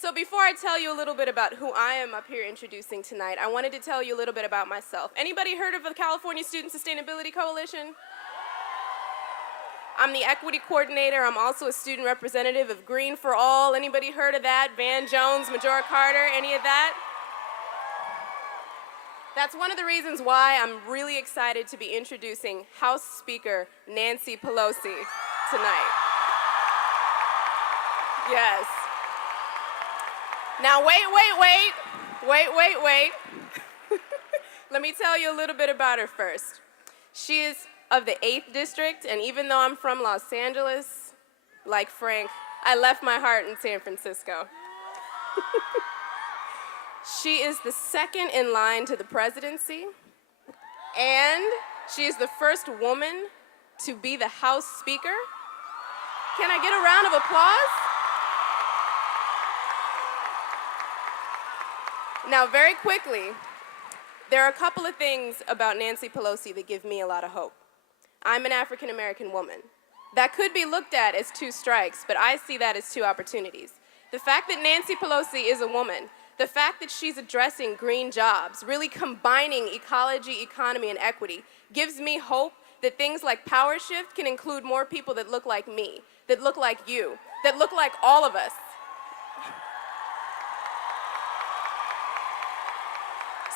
So before I tell you a little bit about who I am up here introducing tonight, I wanted to tell you a little bit about myself. Anybody heard of the California Student Sustainability Coalition? I'm the equity coordinator. I'm also a student representative of Green for All. Anybody heard of that? Van Jones, Majora Carter, any of that? That's one of the reasons why I'm really excited to be introducing House Speaker Nancy Pelosi tonight. Yes. Now, wait. Let me tell you a little bit about her first. She is of the 8th District, and even though I'm from Los Angeles, like Frank, I left my heart in San Francisco. She is the second in line to the presidency, and she is the first woman to be the House Speaker. Can I get a round of applause? Now, very quickly, there are a couple of things about Nancy Pelosi that give me a lot of hope. I'm an African-American woman. That could be looked at as 2 strikes, but I see that as 2 opportunities. The fact that Nancy Pelosi is a woman, the fact that she's addressing green jobs, really combining ecology, economy, and equity, gives me hope that things like power shift can include more people that look like me, that look like you, that look like all of us.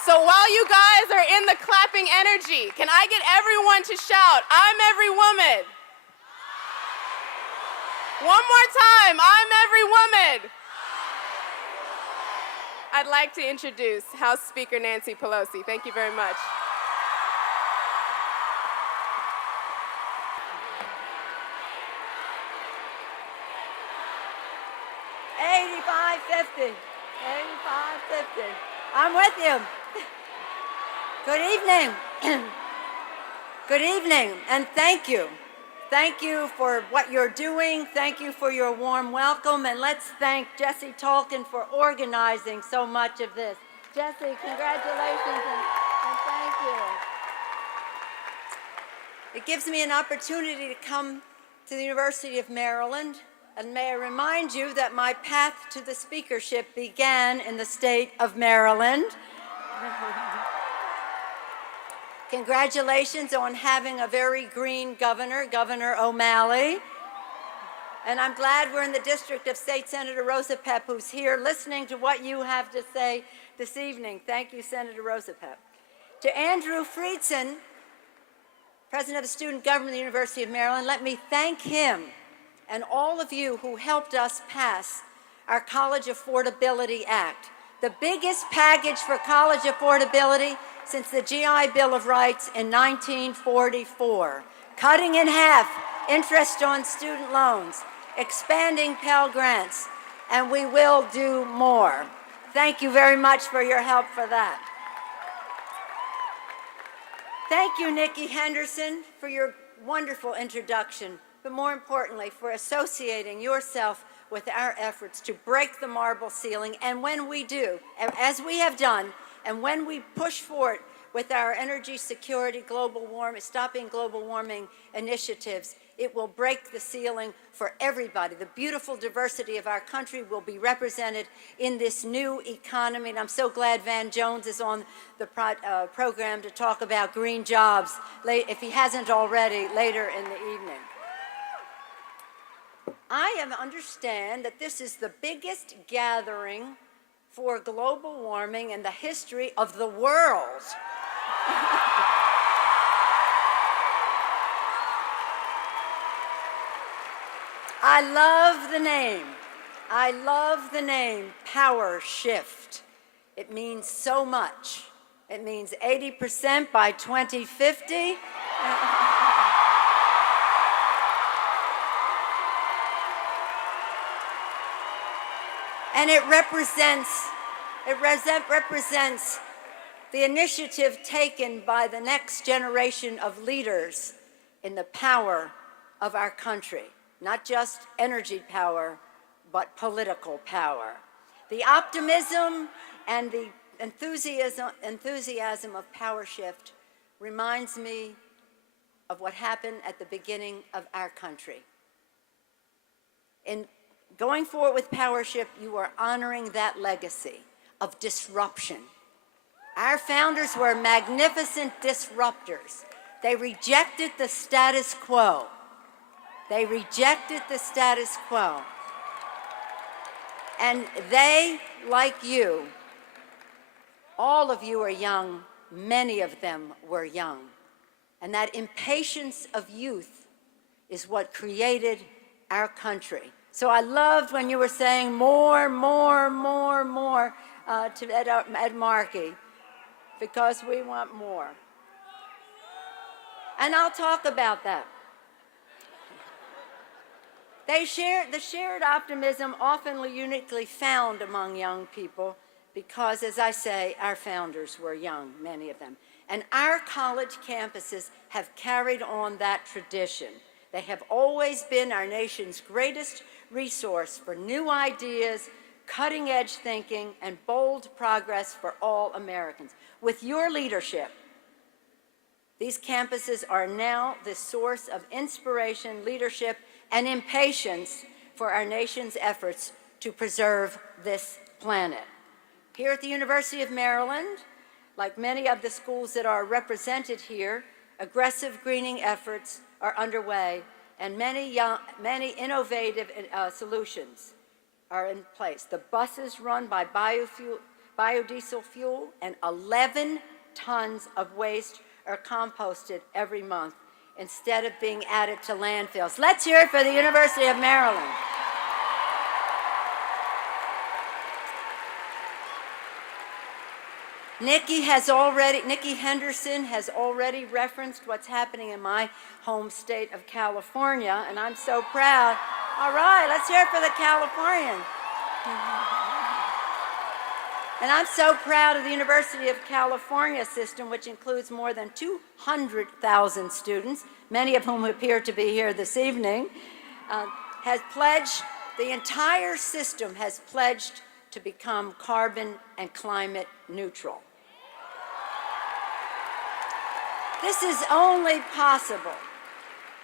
So while you guys are in the clapping energy, can I get everyone to shout, "I'm every woman"? One more time, "I'm every woman." I'd like to introduce House Speaker Nancy Pelosi. Thank you very much. 85-50. 85-50. I'm with you. Good evening. Good evening, and thank you. Thank you for what you're doing. Thank you for your warm welcome, and let's thank Jesse Tolkien for organizing so much of this. Jesse, congratulations, and thank you. It gives me an opportunity to come to the University of Maryland, and may I remind you that my path to the speakership began in the state of Maryland. Congratulations on having a very green governor, Governor O'Malley. And I'm glad we're in the district of State Senator Rosapep, who's here listening to what you have to say this evening. Thank you, Senator Rosapep. To Andrew Friedson, President of the Student Government of the University of Maryland, let me thank him and all of you who helped us pass our College Affordability Act, the biggest package for college affordability since the GI Bill of Rights in 1944, cutting in half interest on student loans, expanding Pell Grants, and we will do more. Thank you very much for your help for that. Thank you, Nikki Henderson, for your wonderful introduction, but more importantly, for associating yourself with our efforts to break the marble ceiling. And when we do, as we have done, and when we push forward with our energy security, stopping global warming initiatives, it will break the ceiling for everybody. The beautiful diversity of our country will be represented in this new economy. And I'm so glad Van Jones is on the program to talk about green jobs, if he hasn't already, later in the evening. I understand that this is the biggest gathering for global warming in the history of the world. I love the name. I love the name Power Shift. It means so much. It means 80% by 2050. And it represents the initiative taken by the next generation of leaders in the power of our country, not just energy power, but political power. The optimism and the enthusiasm of Power Shift reminds me of what happened at the beginning of our country. In Going forward with Powership, you are honoring that legacy of disruption. Our founders were magnificent disruptors. They rejected the status quo. They rejected the status quo. And they, like you, all of you are young, many of them were young. And that impatience of youth is what created our country. So I loved when you were saying more to Ed Markey, because we want more. And I'll talk about that. The shared optimism often uniquely found among young people because, as I say, our founders were young, many of them. And our college campuses have carried on that tradition. They have always been our nation's greatest resource for new ideas, cutting-edge thinking, and bold progress for all Americans. With your leadership, these campuses are now the source of inspiration, leadership, and impatience for our nation's efforts to preserve this planet. Here at the University of Maryland, like many of the schools that are represented here, aggressive greening efforts are underway, and many innovative solutions are in place. The buses run by biodiesel fuel, and 11 tons of waste are composted every month instead of being added to landfills. Let's hear it for the University of Maryland. Nikki Henderson has already referenced what's happening in my home state of California, and I'm so proud. All right, let's hear it for the Californians. And I'm so proud of the University of California system, which includes more than 200,000 students, many of whom appear to be here this evening, the entire system has pledged to become carbon and climate neutral. This is only possible.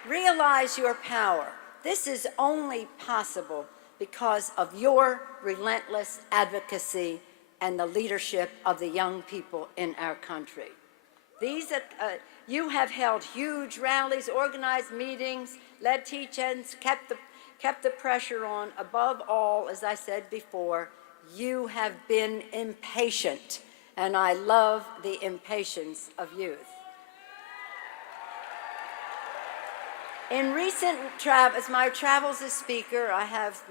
Realize your power. This is only possible because of your relentless advocacy and the leadership of the young people in our country. You have held huge rallies, organized meetings, led teach-ins, kept the pressure on. Above all, as I said before, you have been impatient, and I love the impatience of youth. In recent as my travels as speaker, I have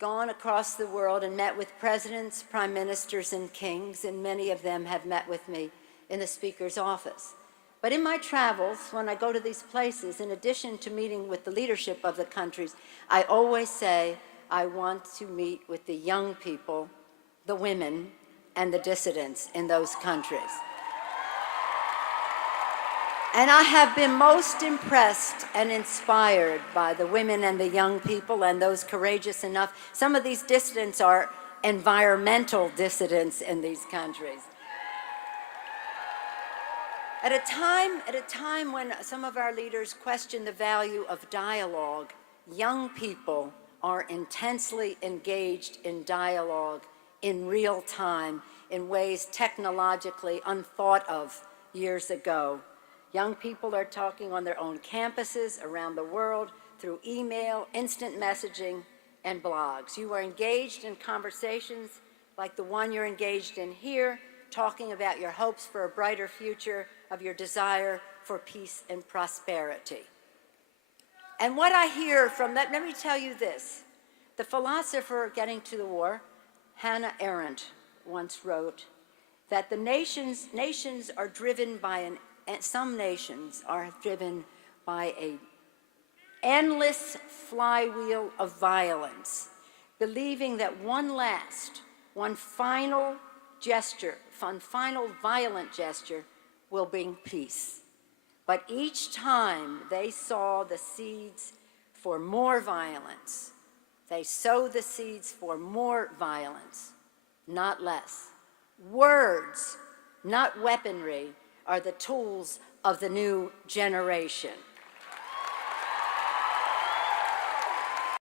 gone across the world and met with presidents, prime ministers, and kings, and many of them have met with me in the speaker's office. But in my travels, when I go to these places, in addition to meeting with the leadership of the countries, I always say, I want to meet with the young people, the women, and the dissidents in those countries. And I have been most impressed and inspired by the women and the young people and those courageous enough. Some of these dissidents are environmental dissidents in these countries. At a time when some of our leaders question the value of dialogue, young people are intensely engaged in dialogue in real time in ways technologically unthought of years ago. Young people are talking on their own campuses around the world through email, instant messaging, and blogs. You are engaged in conversations like the one you're engaged in here, talking about your hopes for a brighter future, of your desire for peace and prosperity. And what I hear from that, let me tell you this. The philosopher getting to the war, Hannah Arendt, once wrote that some nations are driven by an endless flywheel of violence, believing that one final violent gesture will bring peace. But each time they saw the seeds for more violence, they sow the seeds for more violence, not less. Words, not weaponry, are the tools of the new generation.